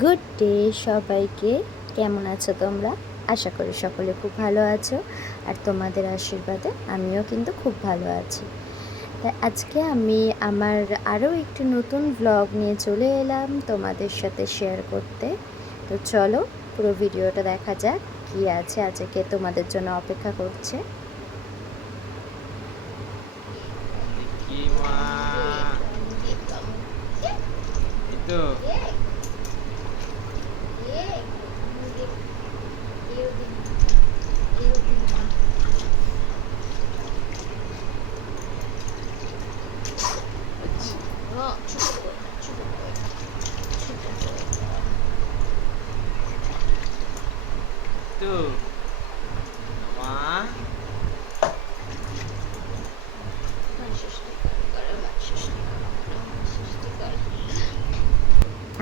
Good day সবাইকে। কেমন আছো তোমরা? আশা করি সকলে খুব ভালো আছো, আর তোমাদের আশীর্বাদে আমিও কিন্তু খুব ভালো আছি। তাই আজকে আমি আমার আরও একটি নতুন ব্লগ নিয়ে চলে এলাম তোমাদের সাথে শেয়ার করতে। তো চলো পুরো ভিডিওটা দেখা যাক কী আছে আজকে তোমাদের জন্য অপেক্ষা করছে।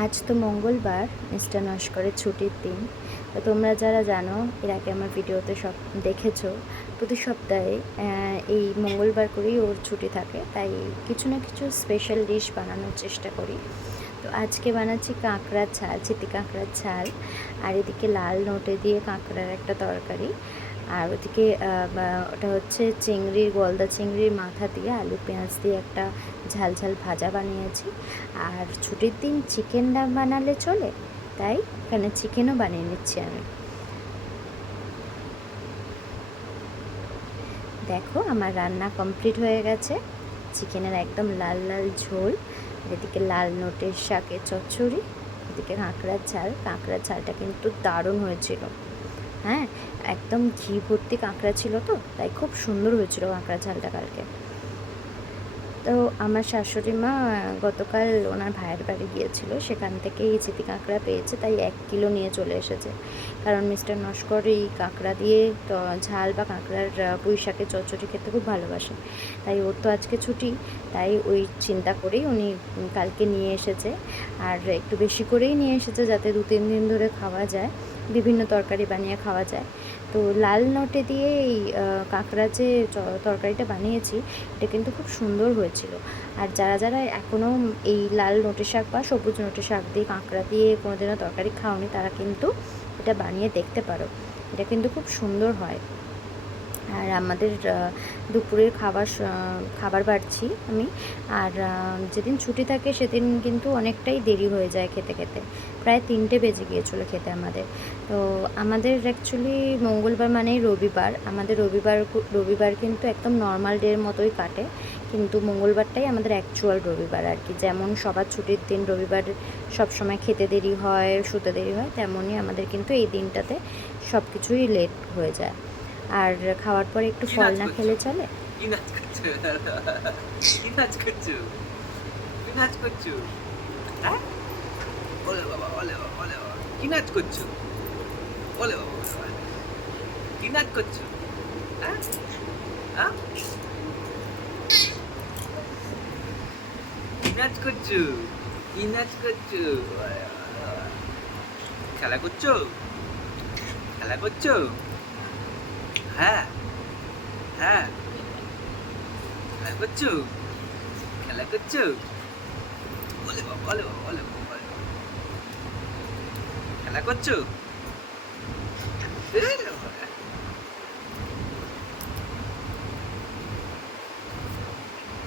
আজ তো মঙ্গলবার, মিস্টার নস্করের ছুটির দিন। তো তোমরা যারা জানো, এর আগে আমার ভিডিওতে সব দেখেছো, প্রতি সপ্তাহে এই মঙ্গলবার করেই ওর ছুটি থাকে, তাই কিছু না কিছু স্পেশাল ডিশ বানানোর চেষ্টা করি। তো আজকে বানাচ্ছি কাঁকড়ার ঝাল, চিতি কাঁকড়ার ঝাল, আর এদিকে লাল নোটে দিয়ে কাঁকড়ার একটা তরকারি, আর ওদিকে ওটা হচ্ছে চিংড়ির, গলদা চিংড়ির মাথা দিয়ে আলু পেঁয়াজ দিয়ে একটা ঝাল ঝাল ভাজা বানিয়েছি। আর ছুটির দিন চিকেন না বানালে চলে, তাই এখানে চিকেনও বানিয়ে নিচ্ছি আমি। দেখো আমার রান্না কমপ্লিট হয়ে গেছে। চিকেনের একদম লাল লাল ঝোল, এদিকে লাল নোটের শাকের চচ্চড়ি, এদিকে কাঁকড়ার ঝাল। কাঁকড়ার ঝালটা কিন্তু দারুণ হয়েছিল। হ্যাঁ, একদম ঘি ভর্তি কাঁকড়া ছিল, তো তাই খুব সুন্দর হয়েছিল কাঁকড়ার ঝালটা কালকে। তো আমার শাশুড়ি মা গতকাল ওনার ভাইয়ের বাড়ি গিয়েছিল, সেখান থেকে এই চিতি কাঁকড়া পেয়েছে, তাই 1 কিলো নিয়ে চলে এসেছে। কারণ মিস্টার নস্কর এই কাঁকড়া দিয়ে তো ঝাল বা কাঁকড়ার পুঁই শাকের চচ্চড়ি খেতে খুব ভালোবাসে, তাই ওর তো আজকে ছুটি, তাই ওই চিন্তা করেই উনি কালকে নিয়ে এসেছে। আর একটু বেশি করেই নিয়ে এসেছে, যাতে 2-3 দিন ধরে খাওয়া যায়, বিভিন্ন তরকারি বানিয়ে খাওয়া যায়। তো লাল নোটে দিয়ে এই কাঁকড়া যে তরকারিটা বানিয়েছি, এটা কিন্তু খুব সুন্দর হয়েছিল। আর যারা যারা এখনও এই লাল নোটে শাক বা সবুজ নোটে শাক দিয়ে কাঁকড়া দিয়ে কোনোদিনও তরকারি খাওনি, তারা কিন্তু এটা বানিয়ে দেখতে পারো। এটা কিন্তু খুব সুন্দর হয়। আর আমাদের দুপুরের খাবার বাড়ছি আমি। আর যেদিন ছুটি থাকে সেদিন কিন্তু অনেকটাই দেরি হয়ে যায় খেতে খেতে, প্রায় 3টে বেজে গিয়েছিলো খেতে আমাদের। তো আমাদের অ্যাকচুয়ালি মঙ্গলবার মানেই রবিবার, আমাদের রবিবার কিন্তু একদম নর্মাল ডের মতোই কাটে, কিন্তু মঙ্গলবারটাই আমাদের অ্যাকচুয়াল রবিবার আর কি। যেমন সবার ছুটির দিন রবিবার সবসময় খেতে দেরি হয়, শুতে দেরি হয়, তেমনই আমাদের কিন্তু এই দিনটাতে সব কিছুই লেট হয়ে যায়। আর খাওয়ার পরে একটু ফল না খেলে চলে। কি নাচ করছো? কি নাচ করছো? কি নাচ করছো? হ্যাঁ? ওলে বাবা, ওলে বাবা, ওলে বাবা। কি নাচ করছো? ওলে বাবা, ওলে বাবা। কি নাচ করছো? হ্যাঁ? হ্যাঁ? কি নাচ করছো? কি নাচ করছো? খেলা করছো? খেলা করছো? হ্যাঁ, হ্যাঁ। খেলা করছো? খেলা করছো? ওলে বাবা, ওলে বাবা, ওলে বাবা, ওলে বাবা। খেলা করছো?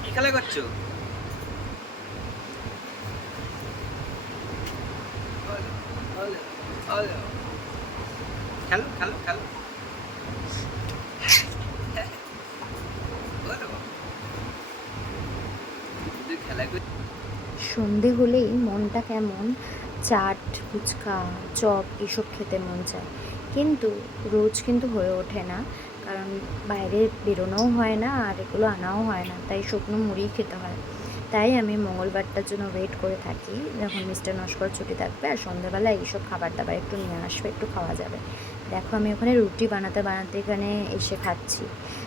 কি খেলা করছো? খেলো খেলো খেলো। খেলা সন্ধে হলেই মনটা কেমন চাট, ফুচকা, চপ এসব খেতে মন চায়, কিন্তু রোজ কিন্তু হয়ে ওঠে না, কারণ বাইরে বেরোনোও হয় না আর এগুলো আনাও হয় না, তাই শুকনো মুড়িই খেতে হয়। তাই আমি মঙ্গলবারটার জন্য ওয়েট করে থাকি, যখন মিস্টার নস্কর ছুটি থাকবে আর সন্ধ্যাবেলা এইসব খাবার দাবার একটু নিয়ে আসবে, একটু খাওয়া যাবে। দেখো আমি ওখানে রুটি বানাতে বানাতে এখানে এসে খাচ্ছি।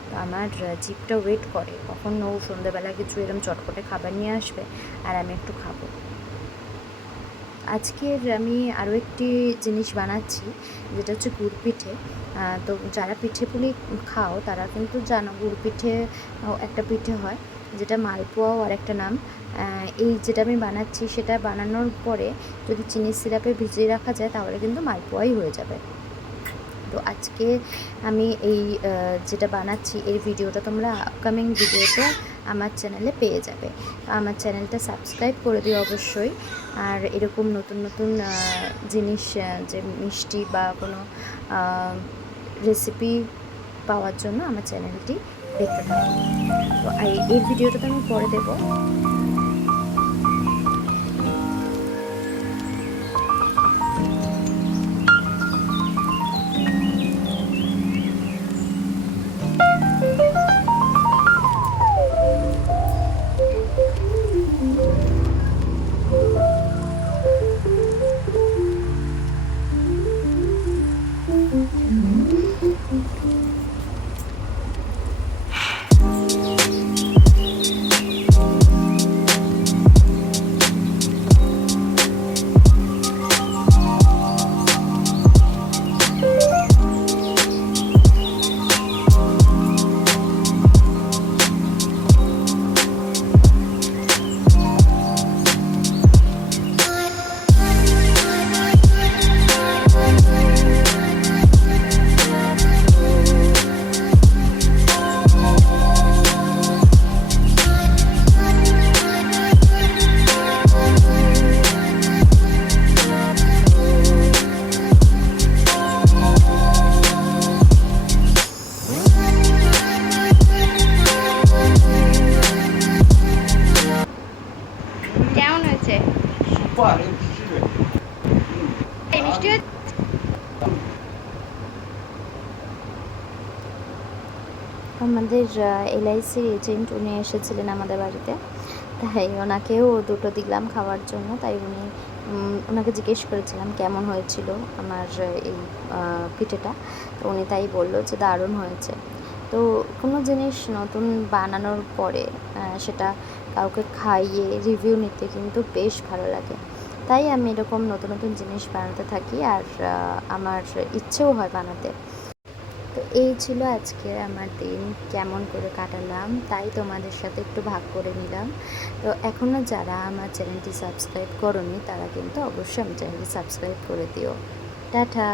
তো আমার জিভটা ওয়েট করে কখন ও সন্ধ্যাবেলা কিছু এরকম চটপটে খাবার নিয়ে আসবে আর আমি একটু খাবো। আজকের আমি আরও একটি জিনিস বানাচ্ছি, যেটা হচ্ছে গুড় পিঠে। তো যারা পিঠে পুলি খাও তারা কিন্তু জানো, গুড় পিঠে একটা পিঠে হয়, যেটা মালপোয়াও আর একটা নাম। এই যেটা আমি বানাচ্ছি সেটা বানানোর পরে যদি চিনির সিরাপে ভিজিয়ে রাখা যায় তাহলে কিন্তু মালপোয়াই হয়ে যাবে। তো আজকে আমি এই যেটা বানাচ্ছি এর ভিডিওটা তোমরা আপকামিং ভিডিওতে আমার চ্যানেলে পেয়ে যাবে। আমার চ্যানেলটা সাবস্ক্রাইব করে দিও অবশ্যই। আর এরকম নতুন নতুন জিনিস যে মিষ্টি বা কোনো রেসিপি পাওয়ার জন্য আমার চ্যানেলটি দেখতে থাকো। তো এই ভিডিওটা তো আমি পরে দেবো। কেমন হয়েছে? এই মিষ্টি আমাদের LIC এজেন্ট উনি এসেছিলেন আমাদের বাড়িতে, তাই ওনাকেও দুটো দিলাম খাওয়ার জন্য। তাই ওনাকে জিজ্ঞেস করেছিলাম কেমন হয়েছিল আমার এই পিঠেটা। তো উনি তাই বললো যে দারুণ হয়েছে। তো কোনো জিনিস নতুন বানানোর পরে সেটা কাউকে খাইয়ে রিভিউ নিতে কিন্তু বেশ ভালো লাগে। তাই আমি এরকম নতুন নতুন জিনিস বানাতে থাকি, আর আমার ইচ্ছেও হয় বানাতে। তো এই ছিল আজকে আমার দিন, কেমন করে কাটালাম তাই তোমাদের সাথে একটু ভাগ করে নিলাম। তো এখনও যারা আমার চ্যানেলটি সাবস্ক্রাইব করোনি তারা কিন্তু অবশ্যই আমার চ্যানেলটি সাবস্ক্রাইব করে দিও। টাটা।